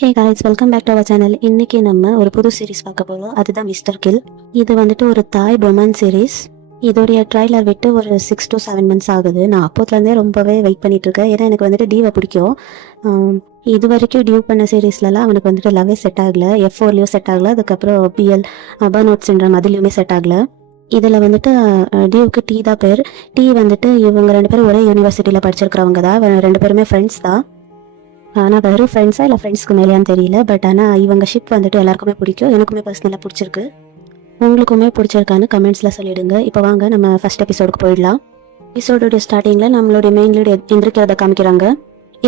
Hey guys, welcome back to our channel. இன்னைக்கு நம்ம ஒரு புது சீரிஸ் பார்க்க போகிறோம். அதுதான் மிஸ்டர் கில். இது வந்துட்டு ஒரு தாய் ரொமான்ஸ் சீரிஸ். இதோடைய ட்ரைலர் விட்டு ஒரு 6 to 7 months ஆகுது. நான் அப்போத்துலேருந்தே ரொம்பவே வெயிட் பண்ணிட்டு இருக்கேன். ஏன்னா எனக்கு வந்துட்டு டியூவை பிடிக்கும். இது வரைக்கும் டியூ பண்ண சீரீஸ்லலாம் அவனுக்கு வந்துட்டு லவ்வே செட் ஆகலை, F4லையும் செட் ஆகலை, அதுக்கப்புறம் BL பர்ன் அவுட் சிண்ட்ரம் அதுலேயுமே செட் ஆகலை. இதில் வந்துட்டு டியூக்கு டீ தான் பேர். டீ வந்துட்டு இவங்க 2 பேரும் ஒரே யூனிவர்சிட்டியில் படிச்சிருக்கிறவங்க தான். 2 பேருமே ஃப்ரெண்ட்ஸ் தான். ஆனால் வெறும் ஃப்ரெண்ட்ஸா இல்லை ஃப்ரெண்ட்ஸ்க்கு மேலேயான்னு தெரியல. பட் ஆனால் இவங்க ஷிப் வந்துட்டு எல்லாருக்குமே பிடிக்கும். எனக்குமே பர்சனலாக பிடிச்சிருக்கு. உங்களுக்குமே பிடிச்சிருக்கான்னு கமெண்ட்ஸில் சொல்லிடுங்க. இப்போ வாங்க நம்ம ஃபர்ஸ்ட் எபிசோடுக்கு போயிடலாம். எபிசோடோடைய ஸ்டார்டிங்கில் நம்மளுடைய மெயின் லீடு எந்திரிக்கிறத காமிக்கிறாங்க.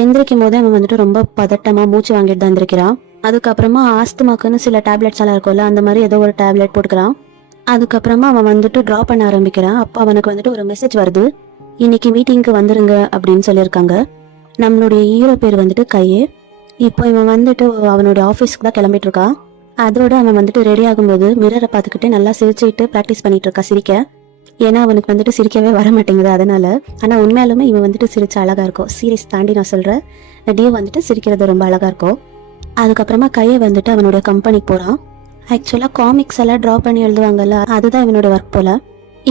எந்திரிக்கும் போதே அவன் வந்துட்டு ரொம்ப பதட்டமாக மூச்சு வாங்கிட்டு தான் எந்திரிக்கிறான். அதுக்கப்புறமா ஆஸ்துமாக்குன்னு சில டேப்லெட்ஸ் எல்லாம் இருக்கும்ல, அந்த மாதிரி ஏதோ ஒரு டேப்லெட் போட்டுக்கிறான். அதுக்கப்புறமா அவன் வந்துட்டு ட்ரா பண்ண ஆரம்பிக்கிறான். அப்போ அவனுக்கு வந்துட்டு ஒரு மெசேஜ் வருது, இன்னைக்கு மீட்டிங்க்கு வந்துருங்க அப்படின்னு சொல்லியிருக்காங்க. நம்மளுடைய ஹீரோ பேர் வந்துட்டு கையே. இப்போ இவன் வந்துட்டு அவனுடைய ஆஃபீஸ்க்கு தான் கிளம்பிட்டு இருக்கான். அதோட அவன் வந்துட்டு ரெடி ஆகும்போது மிரரை பார்த்துக்கிட்டு நல்லா சிரிச்சுக்கிட்டு ப்ராக்டிஸ் பண்ணிட்டு இருக்கா சிரிக்க. ஏன்னா அவனுக்கு வந்துட்டு சிரிக்கவே வர மாட்டேங்குது அதனால. ஆனால் உண்மையாலுமே இவன் வந்துட்டு சிரிச்ச அழகா இருக்கும். சீரியஸ் தாண்டி நான் சொல்கிறேன், டியூ வந்துட்டு சிரிக்கிறது ரொம்ப அழகா இருக்கும். அதுக்கப்புறமா கையை வந்துட்டு அவனுடைய கம்பெனிக்கு போகிறான். ஆக்சுவலாக காமிக்ஸ் எல்லாம் ட்ரா பண்ணி எழுதுவாங்கல்ல, அதுதான் இவனோட ஒர்க் போல.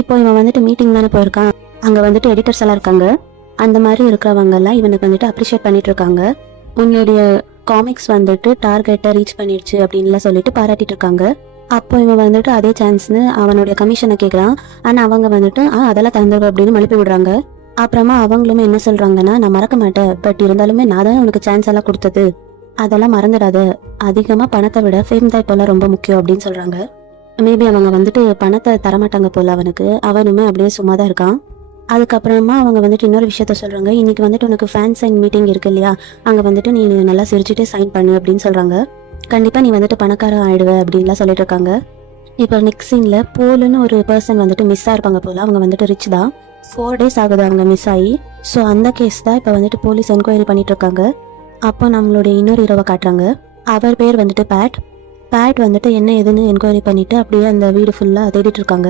இப்போ இவன் வந்துட்டு மீட்டிங் தானே போயிருக்கான். அங்கே வந்துட்டு எடிட்டர்ஸ் எல்லாம் இருக்காங்க. அந்த மாதிரி இருக்கிறவங்கெல்லாம் இவனுக்கு வந்துட்டு அப்ரிஷியேட் பண்ணிட்டு இருக்காங்க. உன்னுடைய காமிக்ஸ் வந்துட்டு டார்கெட்டை ரீச் பண்ணிடுச்சு அப்படின்லாம் சொல்லிட்டு பாராட்டிட்டு இருக்காங்க. அப்போ இவன் வந்துட்டு அதே சான்ஸ்னு அவனுடைய கமிஷனை கேட்குறான். ஆனால் அவங்க வந்துட்டு அதெல்லாம் தந்துரு அப்படின்னு மழுப்பி விடுறாங்க. அப்புறமா அவங்களுமே என்ன சொல்றாங்கன்னா, நான் மறக்க மாட்டேன், பட் இருந்தாலுமே நான் தான் உனக்கு சான்ஸ் எல்லாம் கொடுத்தது, அதெல்லாம் மறந்துடாத, அதிகமாக பணத்தை விட ஃபேம் தான் இப்போல்லாம் ரொம்ப முக்கியம் அப்படின்னு சொல்றாங்க. மேபி அவங்க வந்துட்டு பணத்தை தரமாட்டாங்க போல அவனுக்கு. அவனுமே அப்படியே சும்மா தான் இருக்கான். அதுக்கப்புறமா அவங்க வந்துட்டு இன்னொரு விஷயத்த சொல்கிறாங்க, இன்றைக்கி வந்துட்டு உனக்கு ஃபேன் சைன் மீட்டிங் இருக்கு இல்லையா, அங்கே வந்துட்டு நீ நல்லா சிரிச்சுட்டே சைன் பண்ணு அப்படின்னு சொல்கிறாங்க. கண்டிப்பாக நீ வந்துட்டு பணக்காரன் ஆயிடுவ அப்படின்லாம் சொல்லிட்டு இருக்காங்க. இப்போ நெக்ஸ்ட் சீனில் போலுன்னு ஒரு பர்சன் வந்துட்டு மிஸ் ஆயிருப்பாங்க போல். அவங்க வந்துட்டு ரிச் தான். 4 days ஆகுது அவங்க மிஸ் ஆகி. ஸோ அந்த கேஸ் தான் இப்போ வந்துட்டு போலீஸ் என்கொயரி பண்ணிட்டு இருக்காங்க. அப்போ நம்மளுடைய இன்னொரு ஹீரோவை காட்டுறாங்க. அவர் பேர் வந்துட்டு பேட் வந்துட்டு என்ன ஏதுன்னு என்கொயரி பண்ணிட்டு அப்படியே அந்த வீடு ஃபுல்லாக தேடிட்டு இருக்காங்க.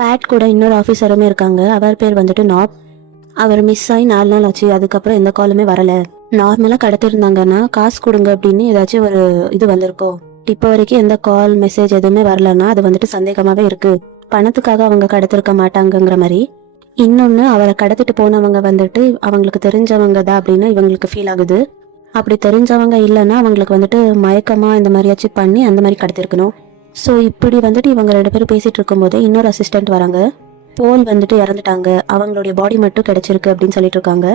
பேட் கூட இன்னொரு ஆஃபீஸருமே இருக்காங்க. அவர் பேர் வந்துட்டு நாப். அவர் மிஸ் ஆகி 4 நாள் ஆச்சு. அதுக்கப்புறம் எந்த காலுமே வரல. நார்மலாக கடத்திருந்தாங்கன்னா காசு கொடுங்க அப்படின்னு ஏதாச்சும் ஒரு இது வந்திருக்கோம். இப்போ வரைக்கும் எந்த கால் மெசேஜ் எதுவுமே வரலன்னா அது வந்துட்டு சந்தேகமாகவே இருக்கு. பணத்துக்காக அவங்க கடத்திருக்க மாட்டாங்கங்கிற மாதிரி. இன்னொன்று, அவரை கடத்திட்டு போனவங்க வந்துட்டு அவங்களுக்கு தெரிஞ்சவங்க தான் அப்படின்னு இவங்களுக்கு ஃபீல் ஆகுது. அப்படி தெரிஞ்சவங்க இல்லைன்னா அவங்களுக்கு வந்துட்டு மயக்கமாக இந்த மாதிரியாச்சும் பண்ணி அந்த மாதிரி கடத்திருக்கணும். ஸோ இப்படி வந்துட்டு இவங்க 2 பேரும் பேசிகிட்டு இருக்கும்போது இன்னொரு அசிஸ்டன்ட் வராங்க. போல் வந்துட்டு இறந்துட்டாங்க, அவங்களுடைய பாடி மட்டும் கிடச்சிருக்கு அப்படின்னு சொல்லிட்டு இருக்காங்க.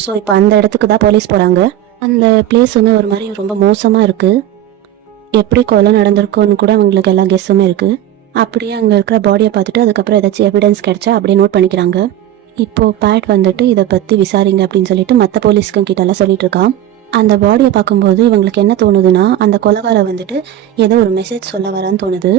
ஸோ இப்போ அந்த இடத்துக்கு தான் போலீஸ் போகிறாங்க. அந்த பிளேஸ் வந்து ஒரு மாதிரி ரொம்ப மோசமாக இருக்குது. எப்படி கொலை நடந்திருக்கோன்னு கூட அவங்களுக்கு எல்லா கெஸ்ஸுமே இருக்குது. அப்படியே அங்கே இருக்கிற பாடியை பார்த்துட்டு அதுக்கப்புறம் ஏதாச்சும் எவிடன்ஸ் கிடைச்சா அப்படியே நோட் பண்ணிக்கிறாங்க. இப்போது பேட் வந்துட்டு இதை பற்றி விசாரிங்க அப்படின்னு சொல்லிட்டு மற்ற போலீஸ்க்கு கிட்டலாம் சொல்லிட்டு இருக்கான். அந்த பாடியை பார்க்கும்போது இவங்களுக்கு என்ன தோணுதுன்னா, அந்த கொலைகாரை வந்துட்டு ஏதோ ஒரு மெசேஜ் சொல்ல வரான்னு தோணுது.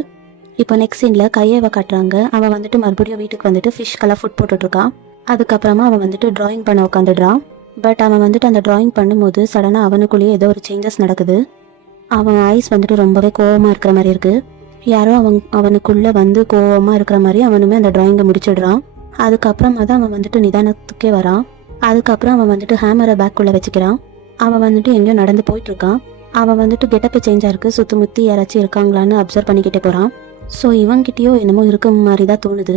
இப்போ நெக்ஸ்ட் சீனில் கையவை காட்டுறாங்க. அவன் வந்துட்டு மறுபடியும் வீட்டுக்கு வந்துட்டு ஃபிஷ்கெல்லாம் ஃபுட் போட்டுட்ருக்கான். அதுக்கப்புறமா அவன் வந்துட்டு ட்ராயிங் பண்ண உட்காந்துடுறான். பட் அவன் வந்துட்டு அந்த ட்ராயிங் பண்ணும்போது சடனாக அவனுக்குள்ளேயே ஏதோ ஒரு சேஞ்சஸ் நடக்குது. அவன் ஐஸ் வந்துட்டு ரொம்பவே கோவமாக இருக்கிற மாதிரி இருக்குது. யாரோ அவனுக்குள்ளே வந்து கோவமாக இருக்கிற மாதிரி அவனுமே அந்த ட்ராயிங்கை முடிச்சிடுறான். அதுக்கப்புறமா தான் அவன் வந்துட்டு நிதானத்துக்கே வரான். அதுக்கப்புறம் அவன் வந்துட்டு ஹேமரை பேக்குள்ளே வச்சுக்கிறான். அவன் வந்துட்டு எங்கேயோ நடந்து போயிட்டு இருக்கான். அவன் வந்துட்டு கெட்டப்பு சேஞ்சாக இருக்குது. சுற்றி யாராச்சும் இருக்காங்களான்னு அப்சர்வ் பண்ணிக்கிட்டே போகிறான். ஸோ இவன்கிட்டயோ என்னமோ இருக்க மாதிரி தான் தோணுது.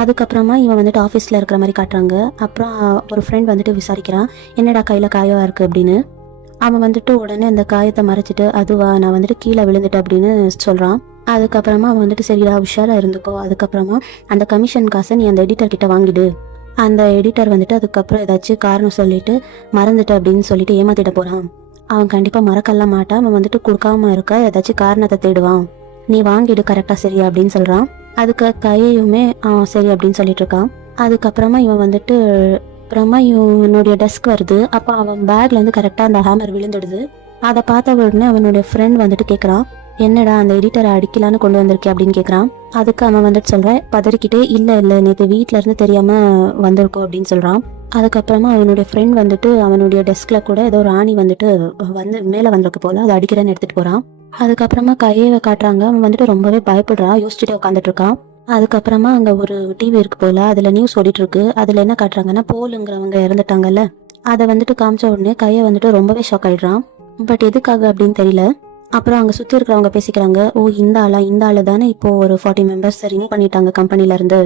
அதுக்கப்புறமா இவன் வந்துட்டு ஆஃபீஸில் இருக்கிற மாதிரி காட்டுறாங்க. அப்புறம் ஒரு ஃப்ரெண்ட் வந்துட்டு விசாரிக்கிறான், என்னடா கையில் காயவா இருக்குது அப்படின்னு. அவன் வந்துட்டு உடனே அந்த காயத்தை மறைச்சிட்டு, அதுவா நான் வந்துட்டு கீழே விழுந்துட்டேன் அப்படின்னு சொல்கிறான். அதுக்கப்புறமா அவன் வந்துட்டு சரிடா உஷாராக இருந்துக்கோ, அதுக்கப்புறமா அந்த கமிஷன் காசை நீ அந்த எடிட்டர் கிட்ட வாங்கிடு. அந்த எடிட்டர் வந்துட்டு அதுக்கப்புறம் ஏதாச்சும் காரணம் சொல்லிட்டு மறந்துட்டு அப்படின்னு சொல்லிட்டு ஏமாத்திட போகிறான். அவன் கண்டிப்பாக மறக்கலாம் மாட்டான். அவன் வந்துட்டு கொடுக்காம இருக்க ஏதாச்சும் காரணத்தை தேடுவான். நீ வாங்கிடு கரெக்டாக சரியா அப்படின்னு சொல்கிறான். அதுக்கு கையுமே சரி அப்படின்னு சொல்லிட்டு இருக்கான். அதுக்கப்புறமா இவன் வந்துட்டு அப்புறமா இவனுடைய டெஸ்க் வருது. அப்போ அவன் பேக்லேருந்து கரெக்டாக அந்த ஹேமர் விழுந்துடுது. அதை பார்த்த உடனே அவனுடைய ஃப்ரெண்ட் வந்துட்டு கேட்குறான், என்னடா அந்த எடிட்டரை அடிக்கலான்னு கொண்டு வந்திருக்கே அப்படின்னு கேட்குறான். அதுக்கு அவன் வந்துட்டு சொல்கிறேன் பதறிக்கிட்டே, இல்லை நேற்று வீட்டில் இருந்து தெரியாமல் வந்திருக்கோம் அப்படின்னு சொல்கிறான். அதுக்கப்புறமா அவனுடைய ஃப்ரெண்ட் வந்துட்டு அவனுடைய டெஸ்கில் கூட ஏதோ ஒரு ஆணி வந்துட்டு வந்து மேலே வந்திருக்கு போல், அதை அடிக்கிறேன்னு எடுத்துகிட்டு போகிறான். அதுக்கப்புறமா கையை காட்டுறாங்க. அவன் வந்துட்டு ரொம்பவே பயப்படுறான், யோசிச்சுட்டே உட்காந்துட்டு இருக்கான். அதுக்கப்புறமா அங்கே ஒரு டிவி இருக்கு போல், அதில் நியூஸ் ஓடிட்டு இருக்கு. அதில் என்ன காட்டுறாங்கன்னா, போலுங்கிறவங்க இறந்துட்டாங்கல்ல, அதை வந்துட்டு காமிச்ச உடனே கையை வந்துட்டு ரொம்பவே ஷாக் ஆகிடுறான். பட் எதுக்காக அப்படின்னு தெரியல. அப்புறம் அங்கே சுற்றி இருக்கிறவங்க பேசிக்கிறாங்க, ஓ இந்த ஆளு தானே இப்போ ஒரு 40 மெம்பர்ஸ் ரிமூவ் பண்ணிட்டாங்க கம்பெனிலேருந்து.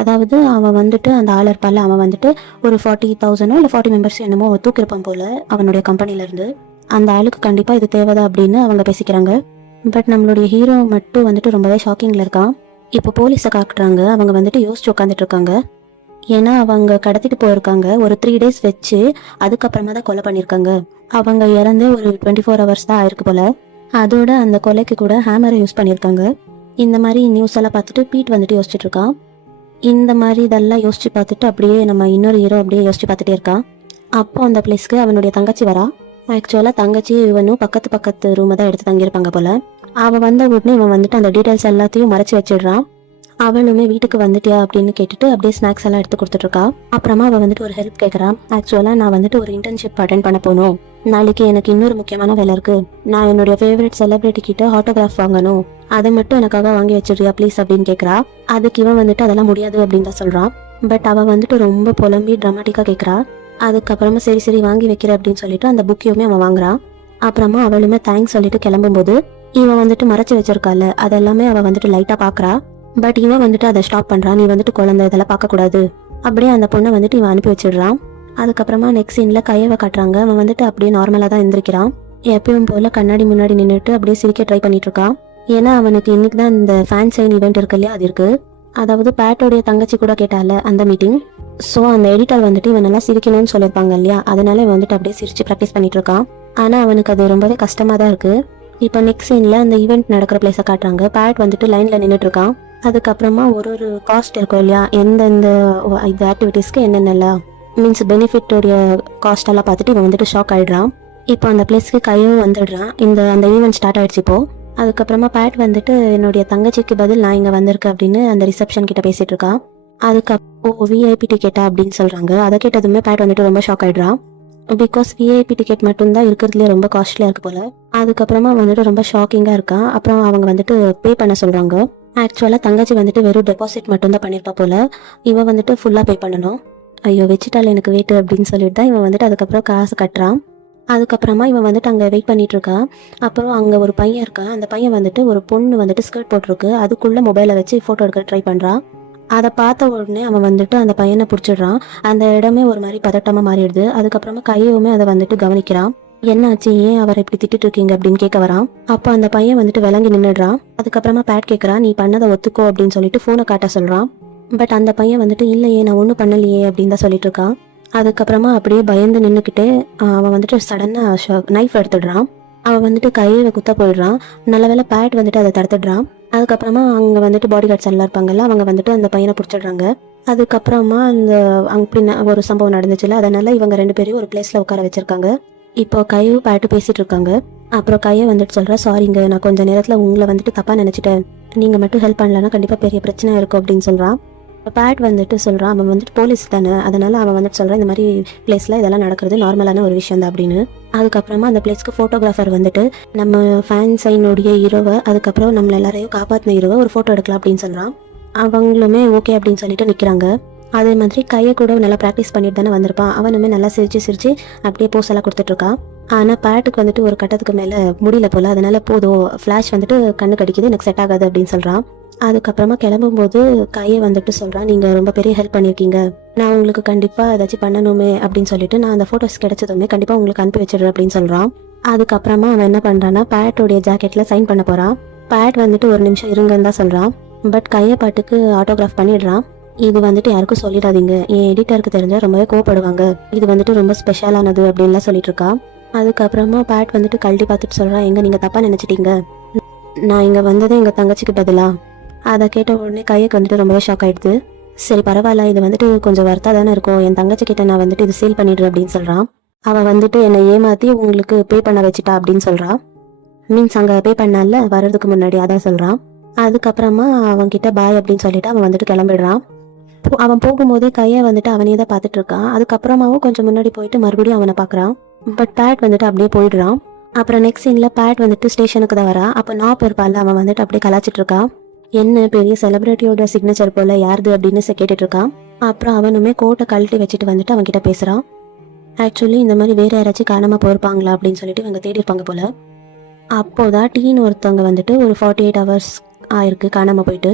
அதாவது அவன் வந்துட்டு அந்த ஆள் இருப்பால, அவன் வந்துட்டு ஒரு 40,000 இல்லை 40 மெம்பர்ஸ் என்னமோ தூக்கிருப்பான் போல அவனுடைய கம்பெனிலேருந்து. அந்த ஆளுக்கு கண்டிப்பாக இது தேவைதா அப்படின்னு அவங்க பேசிக்கிறாங்க. பட் நம்மளுடைய ஹீரோ மட்டும் வந்துட்டு ரொம்பவே ஷாக்கிங்கில் இருக்கான். இப்போ போலீஸை காட்டுறாங்க, அவங்க வந்துட்டு யோசிச்சு உட்காந்துட்டு இருக்காங்க. ஏன்னா அவங்க கடத்திட்டு போயிருக்காங்க, ஒரு 3 days வச்சு அதுக்கப்புறமா தான் கொலை பண்ணியிருக்காங்க. அவங்க இறந்து ஒரு 24 hours தான் ஆயிருக்கு போல. அதோட அந்த கொலைக்கு கூட ஹேமரை யூஸ் பண்ணியிருக்காங்க. இந்த மாதிரி நியூஸ் எல்லாம் பார்த்துட்டு பீட் வந்துட்டு யோசிச்சுட்டு இருக்கான். இந்த மாதிரி இதெல்லாம் யோசிச்சு பார்த்துட்டு அப்படியே நம்ம இன்னொரு ஹீரோ அப்படியே யோசிச்சு பார்த்துட்டே இருக்கான். அப்போ அந்த பிளேஸ்க்கு அவனுடைய தங்கச்சி வரா. ஆக்சுவலாக தங்கச்சி இவனும் பக்கத்து ரூமை தான் எடுத்து தங்கியிருப்பாங்க போல. அவன் வந்த உடனே இவன் வந்துட்டு அந்த டீட்டெயில்ஸ் எல்லாத்தையும் மறைச்சி வச்சிடுறான். அவளுமே வீட்டுக்கு வந்துட்டியா அப்படின்னு கேட்டுட்டு அப்படியே ஸ்நாக்ஸ் எல்லாம் எடுத்து கொடுத்துட்ருக்கா. அப்புறமா அவள் வந்துட்டு ஒரு ஹெல்ப் கேட்குறான். ஆக்சுவலாக நான் வந்துட்டு ஒரு இன்டர்ன்ஷிப் அட்டென்ட் பண்ண போகணும். நாளைக்கு எனக்கு இன்னொரு முக்கியமான வேலை இருக்கு. நான் என்னுடைய ஃபேவரட் செலிபிரிட்டி கிட்ட ஆட்டோகிராஃப் வாங்கணும். அதை மட்டும் எனக்காக வாங்கி வச்சிடுறியா ப்ளீஸ் அப்படின்னு கேட்குறா. அதுக்கு இவன் வந்துட்டு அதெல்லாம் முடியாது அப்படின்னு தான் சொல்கிறான். பட் அவள் வந்துட்டு ரொம்ப புலம்பி ட்ராமாட்டிக்காக கேட்குறா. அதுக்கப்புறமா சரி வாங்கி வைக்கிற அப்படின்னு சொல்லிட்டு அந்த புக்கையுமே அவன் வாங்குறான். அப்புறமா அவளுமே தேங்க்ஸ் சொல்லிட்டு கிளம்பும்போது இவன் வந்துட்டு மறைச்சு வச்சிருக்கால அதெல்லாமே அவள் வந்துட்டு லைட்டாக பார்க்குறா. பட் இவன் வந்துட்டு அதை ஸ்டாப் பண்ணுறான். நீ வந்துட்டு குழந்தை இதெல்லாம் பார்க்கக்கூடாது. அப்படியே அந்த பொண்ணை வந்துட்டு இவன் அனுப்பி வச்சிடுறான். அதுக்கப்புறமா நெக்ஸ்ட் சீனில் கையவை காட்டுறாங்க. அவன் வந்துட்டு அப்படியே நார்மலாக தான் எந்திரிக்கிறான். எப்பயும் போல கண்ணாடி முன்னாடி நின்றுட்டு அப்படியே சிரிக்க ட்ரை பண்ணிட்டு இருக்கான். ஏன்னா அவனுக்கு இன்னைக்கு தான் இந்த ஃபேன் சைன் ஈவெண்ட் இருக்கு இல்லையா, அது இருக்கு. அதாவது பேட்டோடைய தங்கச்சி கூட கேட்டால அந்த மீட்டிங். ஸோ அந்த எடிட்டர் வந்துட்டு இவனெல்லாம் சிரிக்கணும்னு சொல்லியிருப்பாங்க இல்லையா, அதனால இவன் வந்துட்டு அப்படியே சிரிச்சு ப்ராக்டிஸ் பண்ணிட்டு இருக்கான். ஆனால் அவனுக்கு அது ரொம்பவே கஷ்டமாக தான் இருக்கு. இப்போ நெக்ஸ்ட் சீனில் அந்த ஈவெண்ட் நடக்கிற பிளேஸை காட்டுறாங்க. பேட் வந்துட்டு லைனில் நின்றுட்டு இருக்கான். அதுக்கப்புறமா ஒரு காஸ்ட் இருக்கும் இல்லையா, எந்தெந்த இது ஆக்டிவிட்டீஸ்க்கு என்னென்னலாம் மீன்ஸ் பெனிஃபிட்டோடைய காஸ்ட் எல்லாம் பார்த்துட்டு இவன் வந்துட்டு ஷாக் ஆகிடுறான். இப்போ அந்த பிளேஸ்க்கு கையும் வந்துடுறான். அந்த ஈவெண்ட் ஸ்டார்ட் ஆகிடுச்சு இப்போ. அதுக்கப்புறமா பேட் வந்துட்டு என்னுடைய தங்கச்சிக்கு பதில் நான் இங்கே வந்திருக்கேன் அப்படின்னு அந்த ரிசப்ஷன் கிட்ட பேசிட்டு இருக்கான். அதுக்கப்புறம் விஐபி டிக்கெட்டா அப்படின்னு சொல்கிறாங்க. அதை கேட்டதுமே பேட் வந்துட்டு ரொம்ப ஷாக் ஆகிடுறான். பிகாஸ் விஐபி டிக்கெட் மட்டும்தான் இருக்கிறதுலே ரொம்ப காஸ்ட்லியாக இருக்கு போல. அதுக்கப்புறமா வந்துட்டு ரொம்ப ஷாக்கிங்காக இருக்கான். அப்புறம் அவங்க வந்துட்டு பே பண்ண சொல்கிறாங்க. ஆக்சுவலாக தங்கச்சி வந்துட்டு வெறும் டெபாசிட் மட்டும்தான் பண்ணியிருப்பா போல. இவன் வந்துட்டு ஃபுல்லாக பே பண்ணணும். ஐயோ வச்சுட்டால எனக்கு வெயிட் அப்படின்னு சொல்லிட்டு தான் இவன் வந்துட்டு அதுக்கப்புறம் காசு கட்டுறான். அதுக்கப்புறமா இவன் வந்துட்டு அங்கே வெயிட் பண்ணிட்டு இருக்கான். அப்புறம் அங்கே ஒரு பையன் இருக்கான். அந்த பையன் வந்துட்டு ஒரு பொண்ணு வந்துட்டு ஸ்கர்ட் போட்டிருக்கு, அதுக்குள்ளே மொபைலை வச்சு ஃபோட்டோ எடுக்க ட்ரை பண்ணுறான். அதை பார்த்த உடனே அவன் வந்துட்டு அந்த பையனை பிடிச்சிடுறான். அந்த இடமே ஒரு மாதிரி பதட்டமாக மாறிடுது. அதுக்கப்புறமா கையுமே அதை வந்துட்டு கவனிக்கிறான். என்னாச்சு, ஏன் அவரை இப்படி திட்டிட்டு இருக்கீங்க அப்படின்னு கேட்க வரான். அப்போ அந்த பையன் வந்துட்டு விளங்கி நின்றுடுறான். அதுக்கப்புறமா பேட் கேட்குறான், நீ பண்ணதை ஒத்துக்கோ அப்படின்னு சொல்லிட்டு ஃபோனை காட்ட சொல்கிறான். பட் அந்த பையன் வந்துட்டு இல்லையே நான் ஒன்றும் பண்ணலையே அப்படின்னு தான் சொல்லிட்டு இருக்கான். அதுக்கப்புறமா அப்படியே பயந்து நின்றுக்கிட்டே அவன் வந்துட்டு சடனாக நைஃப் எடுத்துடுறான். அவன் வந்துட்டு கையை குத்த போயிடுறான். நல்ல வேளை பேட் வந்துட்டு அதை தடுத்துடுறான். அதுக்கப்புறமா அங்கே வந்துட்டு பாடி கார்ட்ஸ் எல்லாம் இருப்பாங்கல்ல, அவங்க வந்துட்டு அந்த பையனை பிடிச்சிடுறாங்க. அதுக்கப்புறமா அப்படி ஒரு சம்பவம் நடந்துச்சுல, அதனால இவங்க 2 பேரையும் ஒரு பிளேஸில் உட்கார வச்சிருக்காங்க. இப்போ கையும் பேட்டு பேசிட்டு இருக்காங்க. அப்புறம் கையை வந்துட்டு சொல்கிறா, சாரிங்க நான் கொஞ்சம் நேரத்தில் உங்களை வந்துட்டு தப்பாக நினச்சிட்டேன், நீங்கள் மட்டும் ஹெல்ப் பண்ணலன்னா கண்டிப்பாக பெரிய பிரச்சனை இருக்கும் அப்படின்னு சொல்கிறான். பேட் வந்துட்டு சொல்கிறான், அவன் வந்துட்டு போலீஸ் தானே, அதனால அவன் வந்துட்டு சொல்கிறான் இந்த மாதிரி பிளேஸில் இதெல்லாம் நடக்கிறது நார்மலான ஒரு விஷயம் தான் அப்படின்னு. அதுக்கப்புறமா அந்த பிளேஸ்க்கு ஃபோட்டோகிராஃபர் வந்துட்டு நம்ம ஃபேன் சைனுடைய ஹீரோவை, அதுக்கப்புறம் நம்மள எல்லாரையும் காப்பாற்றின ஹீரோவை ஒரு ஃபோட்டோ எடுக்கலாம் அப்படின்னு சொல்கிறான். அவங்களுமே ஓகே அப்படின்னு சொல்லிட்டு நிற்கிறாங்க. அதே மாதிரி கையை கூட நல்லா ப்ராக்டிஸ் பண்ணிட்டு தானே வந்திருப்பான். அவனுமே நல்லா சிரிச்சு அப்படியே போஸ் எல்லாம் கொடுத்துட்ருக்கான். ஆனால் பேட்டுக்கு வந்துட்டு ஒரு கட்டத்துக்கு மேலே முடியல போல, அதனால போதும் ஃப்ளாஷ் வந்துட்டு கண்ணு கடிக்குது, எனக்கு செட் ஆகாது அப்படின்னு சொல்கிறான். அதுக்கப்புறமா கிளம்பும்போது கையை வந்துட்டு சொல்கிறான், நீங்கள் ரொம்ப பெரிய ஹெல்ப் பண்ணியிருக்கீங்க, நான் உங்களுக்கு கண்டிப்பாக ஏதாச்சும் பண்ணணுமே அப்படின்னு சொல்லிட்டு நான் அந்த ஃபோட்டோஸ் கிடைச்சதுமே கண்டிப்பாக உங்களுக்கு அனுப்பி வச்சிடுறேன் அப்படின்னு சொல்கிறான். அதுக்கப்புறமா அவன் என்ன பண்ணுறான்னா பேட்டோடைய ஜாக்கெட்டில் சைன் பண்ண போகிறான். பேட் வந்துட்டு ஒரு நிமிஷம் இருங்கன்னு தான் சொல்கிறான். பட் கையை பாட்டுக்கு ஆட்டோகிராஃப் பண்ணிடுறான். இது வந்துட்டு யாருக்கும் சொல்லிடாதீங்க, என் எடிட்டருக்கு தெரிஞ்சால் ரொம்பவே கோவப்படுவாங்க, இது வந்துட்டு ரொம்ப ஸ்பெஷலானது அப்படின்லாம் சொல்லிட்டு இருக்கா. அதுக்கப்புறமா பேட் வந்துட்டு கழட்டி பார்த்துட்டு சொல்கிறான், எங்க நீங்கள் தப்பாக நினச்சிட்டீங்க, நான் இங்கே வந்ததே எங்கள் தங்கச்சிக்கு பதிலா. அதை கேட்ட உடனே கையக்கு வந்துட்டு ரொம்பவே ஷாக் ஆகிடுது. சரி பரவாயில்ல, இது வந்துட்டு கொஞ்சம் வர்த்தா தானே இருக்கும், என் தங்கச்சி கிட்ட நான் வந்துட்டு இது சேல் பண்ணிடுறேன் அப்படின்னு சொல்கிறான். அவள் வந்துட்டு என்னை ஏமாற்றி உங்களுக்கு பே பண்ண வச்சுட்டா அப்படின்னு சொல்கிறான். மீன்ஸ் அங்கே பே பண்ணால வர்றதுக்கு முன்னாடி அதான் சொல்கிறான். அதுக்கப்புறமா அவன்கிட்ட பாய் அப்படின்னு சொல்லிட்டு அவன் வந்துட்டு கிளம்பிடுறான். அவன் போகும்போதே கையை வந்துட்டு அவனே தான் பார்த்துட்டு இருக்கான். அதுக்கப்புறமாவும் கொஞ்சம் முன்னாடி போயிட்டு மறுபடியும் அவனை பார்க்குறான். பட் பேட் வந்துட்டு அப்படியே போயிடுறான். அப்புறம் நெக்ஸ்ட் சீனில் பேட் வந்துட்டு ஸ்டேஷனுக்கு தான் வரான். அப்போ நான் இருப்பாள், அவன் வந்துட்டு அப்படியே கலாச்சிட்டு இருக்கான். என்ன பெரிய செலிபிரிட்டியோட சிக்னேச்சர் போல யாருது அப்படின்னு கேட்டுட்டு இருக்கான். அப்புறம் அவனுமே கோட்டை கழட்டி வச்சுட்டு வந்துட்டு அவன்கிட்ட பேசுகிறான். ஆக்சுவலி இந்த மாதிரி வேறு யாராச்சும் காணாமல் போயிருப்பாங்களா அப்படின்னு சொல்லிட்டு இவங்க தேடி இருப்பாங்க போல். அப்போதான் டீன்னு ஒருத்தவங்க வந்துட்டு ஒரு 48 ஹவர்ஸ் ஆயிருக்கு காணாமல் போயிட்டு.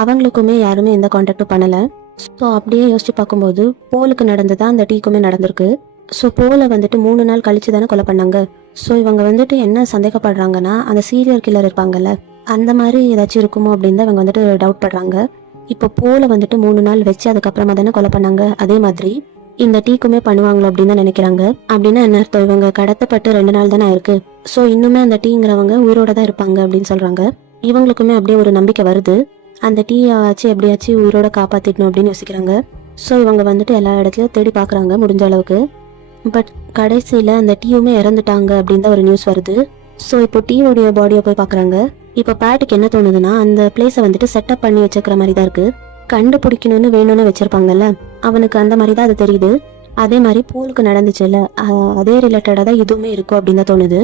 அவங்களுக்குமே யாருமே எந்த காண்டாக்டும் பண்ணலை. ஸோ அப்படியே யோசிச்சு பார்க்கும்போது போலுக்கு நடந்ததா அந்த டீக்குமே நடந்திருக்கு. ஸோ போலை வந்துட்டு 3 நாள் கழிச்சு தானே கொலை பண்ணாங்க. ஸோ இவங்க வந்துட்டு என்ன சந்தேகப்படுறாங்கன்னா அந்த சீரியல் கில்லர் இருப்பாங்கல்ல அந்த மாதிரி ஏதாச்சும் இருக்குமோ அப்படின்னு தான் இவங்க வந்துட்டு டவுட் படுறாங்க. இப்போ போலை வந்துட்டு 3 நாள் வச்சு அதுக்கப்புறமா தானே கொலை பண்ணாங்க. அதே மாதிரி இந்த டீக்குமே பண்ணுவாங்களோ அப்படின்னு தான் நினைக்கிறாங்க. அப்படின்னா என்ன அர்த்தம், இவங்க கடத்தப்பட்டு 2 நாள் தானே இருக்கு. ஸோ இன்னுமே அந்த டீங்கிறவங்க உயிரோட தான் இருப்பாங்க அப்படின்னு சொல்றாங்க. இவங்களுக்குமே அப்படியே ஒரு நம்பிக்கை வருது, அந்த டீயை ஆச்சு எப்படியாச்சும் உயிரோட காப்பாத்திடணும் அப்படின்னு யோசிக்கிறாங்க. ஸோ இவங்க வந்துட்டு எல்லா இடத்துலயும் தேடி பார்க்குறாங்க முடிஞ்ச அளவுக்கு. பட் கடைசியில் அந்த டீயுமே இறந்துட்டாங்க அப்படின்னு தான் ஒரு நியூஸ் வருது. ஸோ இப்போ டீயோடைய பாடியை போய் பார்க்குறாங்க. இப்போ பேட்டுக்கு என்ன தோணுதுன்னா அந்த பிளேஸை வந்துட்டு செட்டப் பண்ணி வச்சுக்கிற மாதிரி தான் இருக்கு. கண்டுபிடிக்கணும்னு வேணும்னு வச்சிருப்பாங்கல்ல, அவனுக்கு அந்த மாதிரி தான் அது தெரியுது. அதே மாதிரி போலுக்கு நடந்துச்சுல்ல, அதே ரிலேட்டடாக தான் இதுவுமே இருக்கும் அப்படின்னு தான் தோணுது.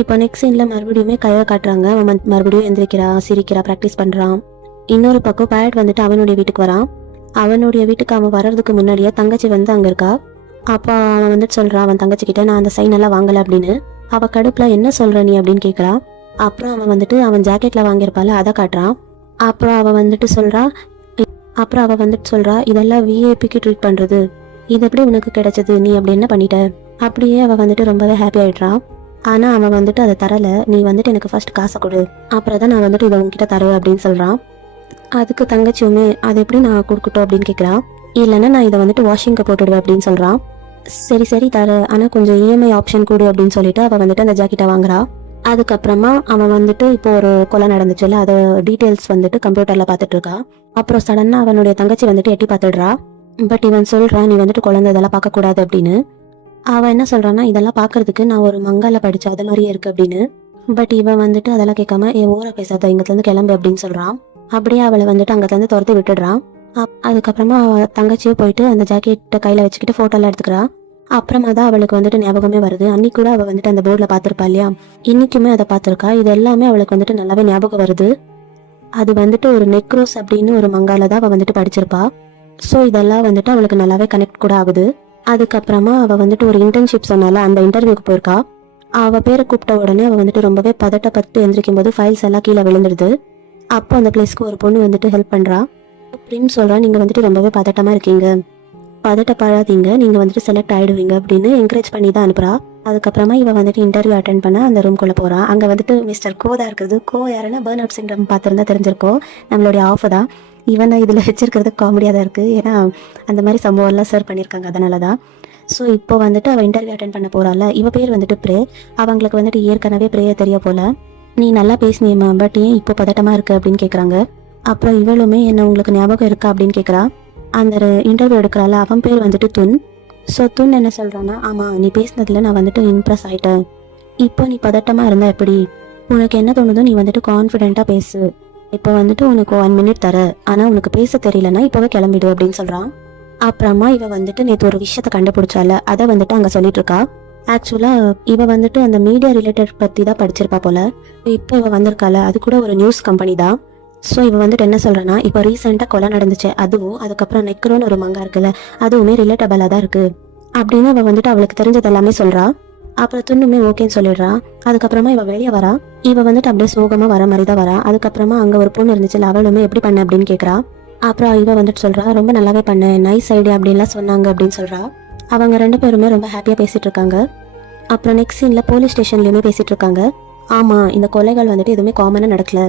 இப்போ நெக்ஸ்ட் சீனில் மறுபடியுமே கையை காட்டுறாங்க. அவன் மறுபடியும் எந்திரிக்கிறா, சிரிக்கிறா, ப்ராக்டிஸ் பண்ணுறான். இன்னொரு பக்கம் பேட் வந்துட்டு அவனுடைய வீட்டுக்கு வரான். அவனுடைய வீட்டுக்கு அவன் வர்றதுக்கு முன்னாடியே தங்கச்சி வந்து அங்கே இருக்கா. அப்போ அவன் வந்துட்டு சொல்கிறான் அவன் தங்கச்சி கிட்ட, நான் அந்த சைன் எல்லாம் வாங்கலை அப்படின்னு. அவள் கடுப்பில் என்ன சொல்கிற நீ அப்படின்னு கேட்குறான். அப்புறம் அவன் வந்துட்டு அவன் ஜாக்கெட்டில் வாங்கியிருப்பாள் அதை காட்டுறான். அப்புறம் அவள் வந்துட்டு சொல்கிறா இதெல்லாம் விஐபிக்கு ட்ரீட் பண்ணுறது, இது எப்படி உனக்கு கிடைச்சது, நீ அப்படி என்ன பண்ணிட்ட. அப்படியே அவள் வந்துட்டு ரொம்பவே ஹாப்பி ஆகிடுறான். ஆனால் அவன் வந்துட்டு அதை தரலை. நீ வந்துட்டு எனக்கு ஃபர்ஸ்ட் காசை கொடு, அப்புறம் தான் நான் வந்துட்டு இதை உங்ககிட்ட தருவேன் அப்படின்னு சொல்கிறான். அதுக்கு தங்கச்சியுமே அதை எப்படி நான் கொடுக்கட்டும் அப்படின்னு கேட்குறான். இல்லைன்னா நான் இதை வந்துட்டு வாஷிங்க்கு போட்டுடுவேன் அப்படின்னு சொல்கிறான். சரி தர, ஆனால் கொஞ்சம் இஎம்ஐ ஆப்ஷன் கொடு அப்படின்னு சொல்லிட்டு அவள் வந்துட்டு அந்த ஜாக்கெட்டை வாங்குறா. அதுக்கப்புறமா அவன் வந்துட்டு இப்போ ஒரு கொலை நடந்துச்சுல்ல, அதை டீட்டெயில்ஸ் வந்துட்டு கம்ப்யூட்டரில் பார்த்துட்டு இருக்கா. அப்புறம் சடனாக அவனுடைய தங்கச்சி வந்துட்டு எட்டி பார்த்துடுறா. பட் இவன் சொல்கிறான் நீ வந்துட்டு குழந்தை இதெல்லாம் பார்க்கக்கூடாது அப்படின்னு. அவன் என்ன சொல்கிறான்னா இதெல்லாம் பார்க்கறதுக்கு நான் ஒரு மங்கால படித்தேன் அது மாதிரியே இருக்குது அப்படின்னு. பட் இவன் வந்துட்டு அதெல்லாம் கேட்காம ஓர பேசாத, இங்கேருந்து கிளம்பு அப்படின்னு சொல்கிறான். அப்படியே அவளை வந்துட்டு அங்கேருந்து துரத்தி விட்டுடுறான். அதுக்கப்புறமா தங்கச்சியே போயிட்டு அந்த ஜாக்கெட்டை கையில் வச்சுக்கிட்டு ஃபோட்டோலாம் எடுத்துக்கிறா. அப்புறமா தான் அவளுக்கு வந்துட்டு ஞாபகமே வருது, அன்னைக்கு கூட அவள் வந்துட்டு அந்த போர்டில் பார்த்துருப்பா இல்லையா, இன்னைக்குமே அதை பார்த்துருக்கா. இது எல்லாமே அவளுக்கு வந்துட்டு நல்லாவே ஞாபகம் வருது. அது வந்துட்டு ஒரு நெக்ரோஸ் அப்படின்னு ஒரு மங்கால தான் அவள் வந்துட்டு படிச்சிருப்பா. ஸோ இதெல்லாம் வந்துட்டு அவளுக்கு நல்லாவே கனெக்ட் கூட ஆகுது. அதுக்கப்புறமா அவள் வந்துட்டு ஒரு இன்டர்ன்ஷிப் சொன்னால அந்த இன்டர்வியூக்கு போயிருக்கா. அவள் பேரை கூப்பிட்ட உடனே அவள் வந்துட்டு ரொம்பவே பதட்டப்பட்டு எந்திரிக்கும் போது ஃபைல்ஸ் எல்லாம் கீழே விழுந்துடுது. அப்போ அந்த பிளேஸ்க்கு ஒரு பொண்ணு வந்துட்டு ஹெல்ப் பண்ணுறா. அப்படின்னு சொல்கிறா, நீங்கள் வந்துட்டு ரொம்பவே பதட்டமாக இருக்கீங்க, பதட்டப்படாதீங்க, நீங்கள் வந்துட்டு செலக்ட் ஆகிடுவீங்க அப்படின்னு என்கரேஜ் பண்ணி தான் அனுப்புகிறா. அதுக்கப்புறமா இவன் வந்துட்டு இன்டர்வியூ அட்டென்ட் பண்ண அந்த ரூம்குள்ளே போகிறான். அங்கே வந்துட்டு மிஸ்டர் கோ தான் இருக்குது. கோ யாருன்னா பர்ன் அவுட் சிண்ட்ரம் பார்த்துருந்தா தெரிஞ்சிருக்கோம், நம்மளுடைய ஆஃப் தான். இவனை இதில் வச்சிருக்கிறது காமெடியாக தான் இருக்குது, ஏன்னா அந்த மாதிரி சம்பவம்லாம் சர்வ் பண்ணியிருக்காங்க, அதனால தான். ஸோ இப்போ வந்துட்டு அவள் இன்டர்வியூ அட்டென்ட் பண்ண போகிறாள். இவ பேர் வந்துட்டு ப்ரே. அவங்களுக்கு வந்துட்டு ஏற்கனவே ப்ரேய தெரிய போல. நீ நல்லா பேசினியம்மா, பட் ஏன் இப்போ பதட்டமாக இருக்குது அப்படின்னு கேட்குறாங்க. அப்புறம் இவளுமே என்ன உங்களுக்கு ஞாபகம் இருக்கா அப்படின்னு கேட்குறா. அந்த இன்டர்வியூ எடுக்கிறாள், அவன் பேர் வந்துட்டு துன். ஸோ துன் என்ன சொல்கிறான்னா, ஆமாம் நீ பேசினதில் நான் வந்துட்டு இம்ப்ரெஸ் ஆகிட்டேன், இப்போ நீ பதட்டமாக இருந்தால் எப்படி, உனக்கு என்ன தோணுதோ நீ வந்துட்டு கான்ஃபிடென்ட்டாக பேசு, இப்போ வந்துட்டு உனக்கு 1 மினிட் தர, ஆனால் உனக்கு பேச தெரியலன்னா இப்போவே கிளம்பிடு அப்படின்னு சொல்கிறான். அப்புறமா இவ வந்துட்டு நேற்று ஒரு விஷயத்த கண்டுபிடிச்சால அதை வந்துட்டு அங்கே சொல்லிட்டு இருக்கா. ஆக்சுவலாக இவ வந்துட்டு அந்த மீடியா ரிலேட்டட் பற்றி தான் படிச்சிருப்பா போல. இப்போ இவ வந்திருக்கால அது கூட ஒரு நியூஸ் கம்பெனி தான். ஸோ இவ வந்துட்டு என்ன சொல்கிறேன்னா, இப்போ ரீசெண்டாக கொலை நடந்துச்சு அதுவும், அதுக்கப்புறம் நெக்ரோன்னு ஒரு மங்கா இருக்குல்ல அதுவுமே ரிலேட்டபிளாக தான் இருக்குது அப்படின்னு அவள் வந்துட்டு அவளுக்கு தெரிஞ்சது எல்லாமே சொல்கிறா. அப்புறம் துண்ணுமே ஓகேன்னு சொல்லிடுறா. அதுக்கப்புறமா இவ வெளியே வரா. இவ வந்துட்டு அப்படியே சோகமாக வர மாதிரி தான் வரா. அதுக்கப்புறமா அங்கே ஒரு பொண்ணு இருந்துச்சுல, அவளுமே எப்படி பண்ண அப்படின்னு கேட்குறா. அப்புறம் இவ வந்துட்டு சொல்கிறா, ரொம்ப நல்லாவே பண்ண, நைஸ் ஐடியா அப்படின்லாம் சொன்னாங்க அப்படின்னு சொல்கிறா. அவங்க 2 பேருமே ரொம்ப ஹாப்பியாக பேசிகிட்டு இருக்காங்க. அப்புறம் நெக்ஸ்ட் சீனில் போலீஸ் ஸ்டேஷன்லேயுமே பேசிகிட்டு இருக்காங்க. ஆமாம் இந்த கொலைகள் வந்துட்டு எதுவுமே காமனாக நடக்கல,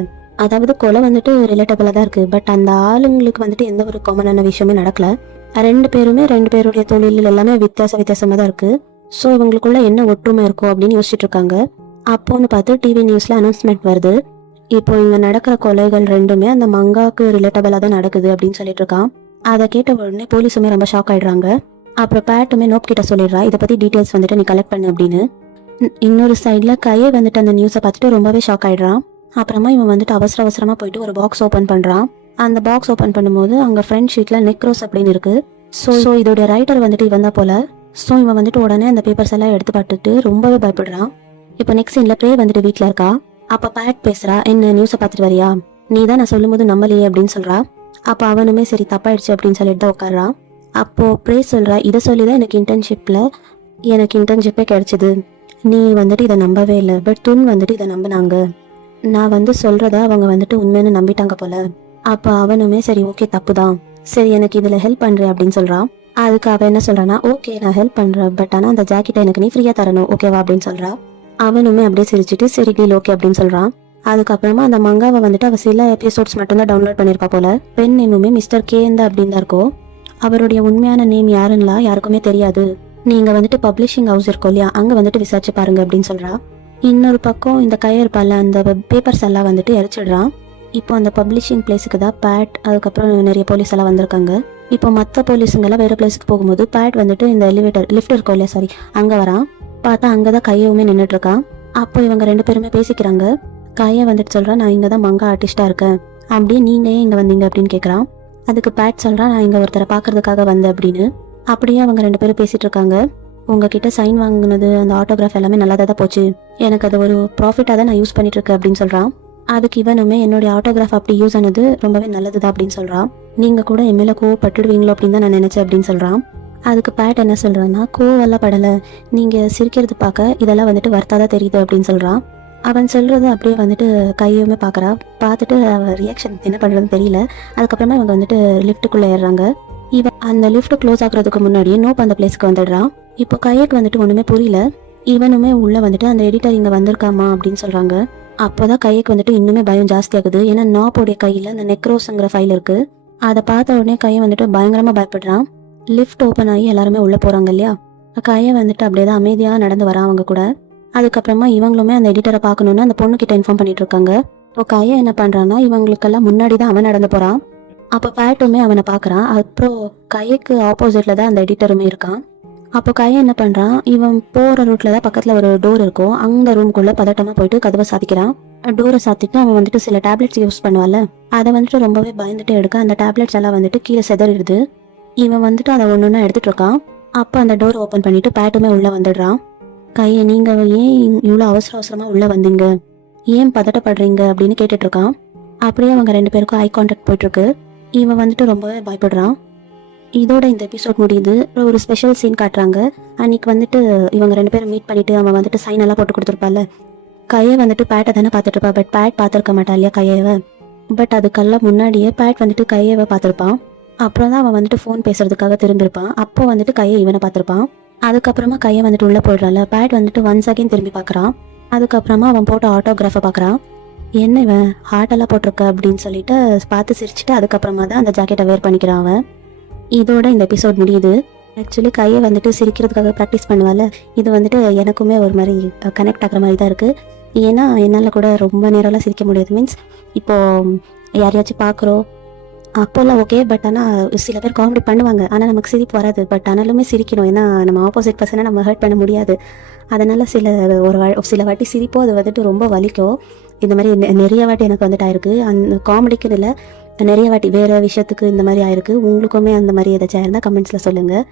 அதாவது கொலை வந்துட்டு ரிலேட்டபிளாக தான் இருக்குது, பட் அந்த ஆளுங்களுக்கு வந்துட்டு எந்த ஒரு காமனான விஷயமே நடக்கல. 2 பேருமே 2 பேருடைய தொழில் எல்லாமே வித்தியாசமாக தான் இருக்குது. ஸோ இவங்களுக்குள்ள என்ன ஒற்றுமை இருக்கும் அப்படின்னு யோசிச்சுட்டு இருக்காங்க. அப்போன்னு பார்த்து டிவி நியூஸில் அனௌன்ஸ்மெண்ட் வருது, இப்போ இங்கே நடக்கிற கொலைகள் 2மே அந்த மங்காவுக்கு ரிலேட்டபிளாக தான் நடக்குது அப்படின்னு சொல்லிட்டு இருக்கான். அதை கேட்ட உடனே போலீஸுமே ரொம்ப ஷாக் ஆயிடுறாங்க. அப்புறம் பேட்டுமே நோப் கிட்ட சொல்லிடுறா, இதை பற்றி டீட்டெயில்ஸ் வந்துட்டு நீ கலெக்ட் பண்ணு அப்படின்னு. இன்னொரு சைடில் கையை வந்துட்டு அந்த நியூஸை பார்த்துட்டு ரொம்பவே ஷாக் ஆயிடுறான். அப்புறமா இவன் வந்துட்டு அவசரமாக போயிட்டு ஒரு பாக்ஸ் ஓப்பன் பண்ணுறான். அந்த பாக்ஸ் ஓப்பன் பண்ணும்போது அங்கே ஃப்ரண்ட் ஷீட்டில் நெக்ரோஸ் அப்படின்னு இருக்குது. ஸோ இதோடைய ரைட்டர் வந்துட்டு இவன் தான் போல. ஸோ இவன் வந்துட்டு உடனே அந்த பேப்பர்ஸ் எல்லாம் எடுத்து பார்த்துட்டு ரொம்பவே பயப்படுறான். இப்போ நெக்ஸ்ட் சீனில் ப்ரே வந்துட்டு வீட்டில் இருக்கா. அப்போ பேட் பேசுகிறா, என்ன நியூஸை பார்த்துட்டு வரியா, நீ தான் நான் சொல்லும் போது நம்பலையே அப்படின்னு சொல்கிறா. அப்போ அவனுமே சரி தப்பாயிடுச்சு அப்படின்னு சொல்லிட்டு தான் உட்காடுறான். அப்போது ப்ரே சொல்கிறா, இதை சொல்லி தான் எனக்கு இன்டர்ன்ஷிப்பில் எனக்கு இன்டர்ன்ஷிப்பே கிடைச்சிது, நீ வந்துட்டு இதை நம்பவே இல்லை, பட் துன் வந்துட்டு இதை நம்பினாங்க. நான் வந்து சொல்கிறத அவங்க வந்துட்டு உண்மைன்னு நம்பிட்டாங்க போல. அப்போ அவனுமே சரி ஓகே தப்பு தான், சரி எனக்கு இதில் ஹெல்ப் பண்ணுறேன் அப்படின்னு சொல்கிறான். அதுக்கு அவன் என்ன சொல்கிறான்னா, ஓகே நான் ஹெல்ப் பண்ணுறேன், பட் ஆனால் அந்த ஜாக்கெட்டை எனக்கு நீ ஃப்ரீயாக தரணும் ஓகேவா அப்படின்னு சொல்கிறா. அவனுமே அப்படியே சிரிச்சிட்டு சரி டீல் ஓகே அப்படின்னு சொல்கிறான். அதுக்கப்புறமா அந்த மங்காவை வந்துட்டு அவள் சில எபிசோட்ஸ் மட்டும்தான் டவுன்லோட் பண்ணியிருப்பா போல. பெண் நேமுமே மிஸ்டர் கேந்த அப்படின்னு தான் இருக்கும். அவருடைய உண்மையான நேம் யாருன்னா யாருக்குமே தெரியாது, நீங்கள் வந்துட்டு பப்ளிஷிங் ஹவுஸ் இருக்கோ இல்லையா, அங்கே வந்துட்டு விசாரிச்சு பாருங்க அப்படின்னு சொல்கிறா. இன்னொரு பக்கம் இந்த கையெழுப்பால அந்த பேப்பர்ஸ் எல்லாம் வந்துட்டு எரிச்சிடுறான். இப்போ அந்த பப்ளிஷிங் பிளேஸுக்கு தான் பேட் அதுக்கப்புறம் நிறைய போலீஸ் எல்லாம் வந்திருக்காங்க. இப்போ மற்ற போலீஸுங்கெல்லாம் வேறு பிளேஸுக்கு போகும்போது பேட் வந்துட்டு இந்த லிஃப்ட் இருக்கோ இல்லையா, சாரி அங்கே வரான். பார்த்தா அங்கே தான் கையவுமே நின்றுட்டு இருக்கான். அப்போ இவங்க 2 பேருமே பேசிக்கிறாங்க. கையை வந்துட்டு சொல்கிறான், நான் இங்கே தான் மங்கா ஆர்டிஸ்டாக இருக்கேன், அப்படியே நீங்கள் ஏன் இங்கே வந்தீங்க அப்படின்னு கேட்குறான். அதுக்கு பேட் சொல்கிறான், நான் இங்கே ஒருத்தரை பார்க்கறதுக்காக வந்தேன் அப்படின்னு. அப்படியே அவங்க 2 பேரும் பேசிகிட்டு இருக்காங்க. உங்ககிட்ட சைன் வாங்கினது அந்த ஆட்டோகிராஃப் எல்லாமே நல்லா தான் போச்சு, எனக்கு அது ஒரு ப்ராஃபிட்டாக தான் நான் யூஸ் பண்ணிட்டு இருக்கேன் அப்படின்னு சொல்கிறான். அதுக்கு இவனுமே என்னுடைய ஆட்டோகிராஃப் அப்படி யூஸ் ஆனது ரொம்பவே நல்லது தான் அப்படின்னு சொல்கிறான். நீங்கள் கூட என் மேலே கோவப்பட்டுடுவீங்களோ அப்படின்னு தான் நான் நினச்சேன் அப்படின்னு சொல்கிறான். அதுக்கு பேட் என்ன சொல்கிறான்னா, கோவெல்லாம் படலை, நீங்கள் சிரிக்கிறது பார்க்க இதெல்லாம் வந்துட்டு வர்த்தாதான் தெரியுது அப்படின்னு சொல்கிறான். அவன் சொல்கிறது அப்படியே வந்துட்டு கையுமே பார்க்குறா. பார்த்துட்டு அவள் ரியாக்ஷன் என்ன பண்ணுறதுன்னு தெரியல. அதுக்கப்புறமா இவங்க வந்துட்டு லிஃப்ட்டுக்குள்ளே ஏறுறாங்க. இவன் அந்த லிஃப்ட் க்ளோஸ் ஆகுறதுக்கு முன்னாடியே நோப் அந்த பிளேஸ்க்கு வந்துடுறான். இப்போ கையக்கு வந்துட்டு ஒன்றுமே புரியல. இவனுமே உள்ளே வந்துட்டு அந்த எடிட்டர் இங்கே வந்திருக்காமா அப்படின்னு சொல்கிறாங்க. அப்போதான் கையக்கு வந்துட்டு இன்னுமே பயம் ஜாஸ்தி ஆகுது. ஏன்னா நாப்போடைய கையில் அந்த நெக்ரோஸ்ங்கிற ஃபைல் இருக்குது. அதை பார்த்த உடனே கையை வந்துட்டு பயங்கரமாக பயப்படுறான். லிஃப்ட் ஓப்பன் ஆகி எல்லாருமே உள்ளே போகிறாங்க இல்லையா, கையை வந்துட்டு அப்படியே தான் அமைதியாக நடந்து வரான் அவங்க கூட. அதுக்கப்புறமா இவங்களுமே அந்த எடிட்டரை பார்க்கணுன்னு அந்த பொண்ணுக்கிட்ட இன்ஃபார்ம் பண்ணிட்டு இருக்காங்க. இப்போ கையை என்ன பண்ணுறான்னா இவங்களுக்கெல்லாம் முன்னாடி தான் அவன் நடந்து போகிறான். அப்போ பேட்டுமே அவனை பார்க்குறான். அப்புறம் கைக்கு ஆப்போசிட்டில் தான் அந்த எடிட்டருமே இருக்கான். அப்போ கையை என்ன பண்ணுறான், இவன் போகிற ரூட்டில் தான் பக்கத்தில் ஒரு டோர் இருக்கும், அந்த ரூம்குள்ளே பதட்டமாக போயிட்டு கதவை சாத்திக்கிறான். டோரை சாத்திட்டு அவன் வந்துட்டு சில டேப்லெட்ஸ் யூஸ் பண்ணுவாள், அதை வந்துட்டு ரொம்பவே பயந்துட்டு எடுக்க அந்த டேப்லெட்ஸ் எல்லாம் வந்துட்டு கீழே செதறிடுது. இவன் வந்துட்டு அதை ஒன்று ஒன்றா எடுத்துகிட்டு இருக்கான். அப்போ அந்த டோர் ஓப்பன் பண்ணிவிட்டு பேட்டுமே உள்ளே வந்துடுறான். கையை நீங்கள் ஏன் இவ்வளோ அவசரமாக உள்ளே வந்தீங்க, ஏன் பதட்டப்படுறீங்க அப்படின்னு கேட்டுட்ருக்கான். அப்படியே அவங்க 2 பேருக்கும் ஐ கான்டாக்ட் போயிட்டுருக்கு. இவன் வந்துட்டு ரொம்பவே பயப்படுறான். இதோட இந்த எபிசோட் முடியுது. ஒரு ஸ்பெஷல் சீன் காட்டுறாங்க. அன்னைக்கு வந்துட்டு இவங்க 2 பேரும் மீட் பண்ணிட்டு அவன் வந்துட்டு சைன் எல்லாம் போட்டு கொடுத்துருப்பால. கையை வந்துட்டு பேட்டை தானே பார்த்துட்டு இருப்பா, பட் பேட் பார்த்துருக்க மாட்டா இல்லையா கையவை. பட் அதுக்கெல்லாம் முன்னாடியே பேட் வந்துட்டு கையவை பார்த்துருப்பான். அப்புறம் தான் அவன் வந்துட்டு ஃபோன் பேசுறதுக்காக திரும்பியிருப்பான். அப்போ வந்துட்டு கையை இவனை பார்த்துருப்பான். அதுக்கப்புறமா கையை வந்துட்டு உள்ளே போயிடுறான்ல, பேட் வந்துட்டு 1 செகண்ட் திரும்பி பார்க்குறான். அதுக்கப்புறமா அவன் போட்ட ஆட்டோகிராஃபை பார்க்குறான். என்ன இவன் ஹார்ட்டெல்லாம் போட்டிருக்க அப்படின்னு சொல்லிட்டு பார்த்து சிரிச்சுட்டு அதுக்கப்புறமா தான் அந்த ஜாக்கெட்டை வேர் பண்ணிக்கிறான் அவன். இதோட இந்த எபிசோட் முடியுது. ஆக்சுவலி கையை வந்துட்டு சிரிக்கிறதுக்காக ப்ராக்டிஸ் பண்ணுவாள். இது வந்துட்டு எனக்குமே ஒரு மாதிரி கனெக்ட் ஆகிற மாதிரி தான் இருக்குது. ஏன்னா என்னால் கூட ரொம்ப நேரம்லாம் சிரிக்க முடியாது. மீன்ஸ் இப்போது யாரையாச்சும் பார்க்குறோம் அப்போல்லாம் ஓகே, பட் ஆனால் சில பேர் காமெடி பண்ணுவாங்க, ஆனால் நமக்கு சிரிப்பு வராது. பட் ஆனாலுமே சிரிக்கணும், ஏன்னா நம்ம ஆப்போசிட் பர்சனை நம்ம ஹர்ட் பண்ண முடியாது. அதனால் சில வாட்டி சிரிப்போம், அது வந்துட்டு ரொம்ப வலிக்கும். இந்த மாதிரி நிறைய வாட்டி எனக்கு வந்துட்டு ஆயிருக்கு. அந்த காமெடிக்குன்னு இல்லை, நிறைய வாட்டி வேறு விஷயத்துக்கு இந்த மாதிரி ஆயிருக்கு. உங்களுக்குமே அந்த மாதிரி ஏதாச்சும் ஆயிருந்தால் கமெண்ட்ஸில் சொல்லுங்கள்.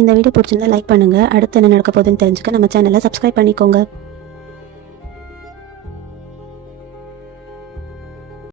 இந்த வீடியோ பிடிச்சிருந்தா லைக் பண்ணுங்கள். அடுத்து என்ன நடக்க போகுதுன்னு தெரிஞ்சுக்க நம்ம சேனலை சப்ஸ்கிரைப் பண்ணிக்கோங்க.